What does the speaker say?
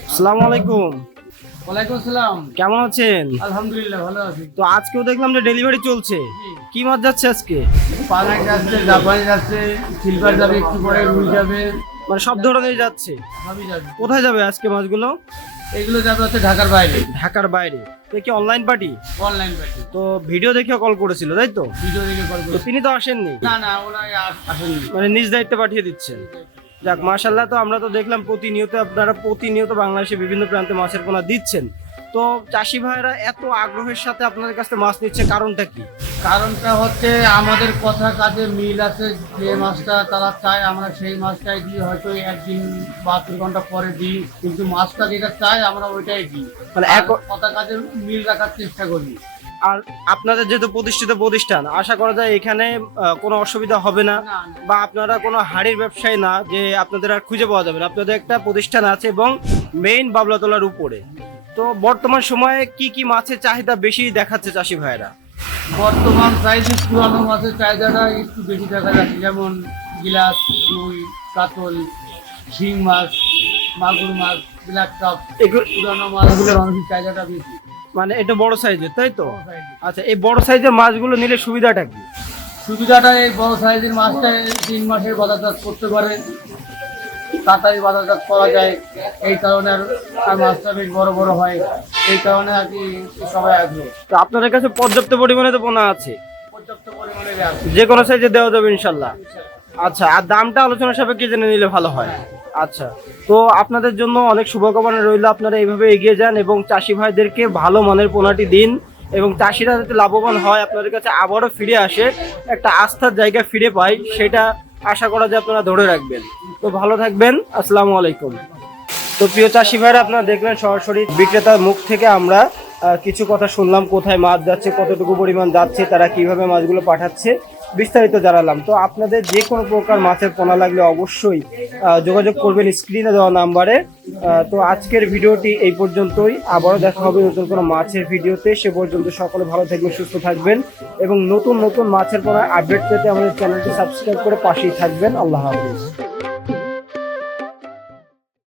আসসালামু আলাইকুম। ওয়ালাইকুম আসসালাম। কেমন আছেন? আলহামদুলিল্লাহ ভালো আছি। তো আজকেও দেখলাম যে ডেলিভারি চলছে। জি। কি মাছ যাচ্ছে আজকে? পানাক যাচ্ছে, জাপানি যাচ্ছে, সিলভার যাবে, একটু পরে রুই যাবে, মানে সব ধরনের যাচ্ছে। সবই যাবে। কোথায় যাবে আজকে মাছগুলো? এগুলো যাবে হচ্ছে ঢাকার বাইরে, ঢাকার বাইরে। তো কি অনলাইন পার্টি? Online party. তো ভিডিও দেখে কল করেছিল তাই তো? ভিডিও দেখে কল তো করছি। তিনি তো আসেননি, না না, ওনারা আসেননি। মানে নিজ দায়িত্বে পাঠিয়ে দিচ্ছেন। যাক মাশাআল্লাহ। তো আমরা তো দেখলাম প্রতিনিয়ত আপনারা প্রতিনিয়ত বাংলাদেশে বিভিন্ন প্রান্তে মাছের পোনা দিচ্ছেন। তো চাষি ভাইরা এত আগ্রহের সাথে আপনাদের কাছে মাছ নিচ্ছে কারণটা কি? কারণটা হচ্ছে আমাদের কথা কাজে মিল আছে। যে মাছটা তারা চায় আমরা সেই মাছটাই দিই, হয়তো একদিন বা 2 ঘন্টা পরে দিই, কিন্তু মাছটা যেটা চায় আমরা ওইটাই দিই। মানে আর এক- কথা কাজে মিল রাখার চেষ্টা করি। আর আপনাদের যেহেতু প্রতিষ্ঠিত প্রতিষ্ঠান, আশা করা যায় এখানে কোনো অসুবিধা হবে না, না, না। বা আপনারা কোনো হাড়ির ব্যবসায়ী না যে আপনাদের আর খুঁজে পাওয়া যাবে না। আপনাদের একটা প্রতিষ্ঠান আছে এবং মেইন বাবলাতলার উপরে। তো বর্তমান সময়ে কি কি মাছের চাহিদা বেশি দেখাচ্ছে চাষি ভাইরা? বর্তমান সাইজে পুরানো মাছের চাহিদাটা একটু বেশি দেখা যাচ্ছে, যেমন গিলাস, রুই, কাতল, শিং মাছ, মাগুর মাছ, ব্ল্যাক কাপ। এগুলো পুরানো মাছগুলোর অনেক চাহিদাটা বেশি। মানে এটা বড় সাইজের তাই তো? বড় সাইজের। আচ্ছা, এই বড় সাইজের মাছগুলো নিলে সুবিধাটা কি? সুবিধাটা এই বড় সাইজের মাছটা 3 মাসের বাজারজাত করতে পারে, তাড়াতাড়ি বাজারজাত করা যায়। এই কারণে আর মাছটা বেশ বড় বড় হয়, এই কারণে আর কি সবাই আগ্রহ। তো আপনাদের কাছে পর্যাপ্ত পরিমাণে তো পোনা আছে, পর্যাপ্ত পরিমাণে আছে। যে কোনো সাইজে দেওয়া যাবে ইনশাল্লাহ। আচ্ছা, আর দামটা আলোচনা সাপেক্ষে জেনে নিলে ভালো হয়। আচ্ছা, তো আপনাদের জন্য অনেক শুভকামনা রইল। আপনারা এইভাবে এগিয়ে যান এবং চাষি ভাইদেরকে ভালো মানের পোনাটি দিন, এবং চাষিরা যাতে লাভবান হয়, আপনাদের কাছে আবারও ফিরে আসে, একটা আস্থার জায়গা ফিরে পায়, সেটা আশা করা যায় আপনারা ধরে রাখবেন। তো ভালো থাকবেন। আসসালামু আলাইকুম। তো প্রিয় চাষি ভাইরা, আপনারা দেখলেন সরাসরি বিক্রেতার মুখ থেকে আমরা কিছু কথা শুনলাম, কোথায় মাছ যাচ্ছে, কতটুকু পরিমাণ যাচ্ছে, তারা কিভাবে মাছগুলো পাঠাচ্ছে, বিস্তারিত জানালাম। তো আপনাদের যে কোনো প্রকার মাছের পোনা লাগলে অবশ্যই যোগাযোগ করবেন স্ক্রিনে দেওয়া নাম্বারে। তো আজকের ভিডিওটি এই পর্যন্তই, আবারও দেখা হবে নতুন কোনো মাছের ভিডিওতে। সে পর্যন্ত সকলে ভালো থাকবেন, সুস্থ থাকবেন, এবং নতুন নতুন মাছের পোনা আপডেট পেতে আমাদের চ্যানেলটি সাবস্ক্রাইব করে পাশেই থাকবেন। আল্লাহ হাফিজ।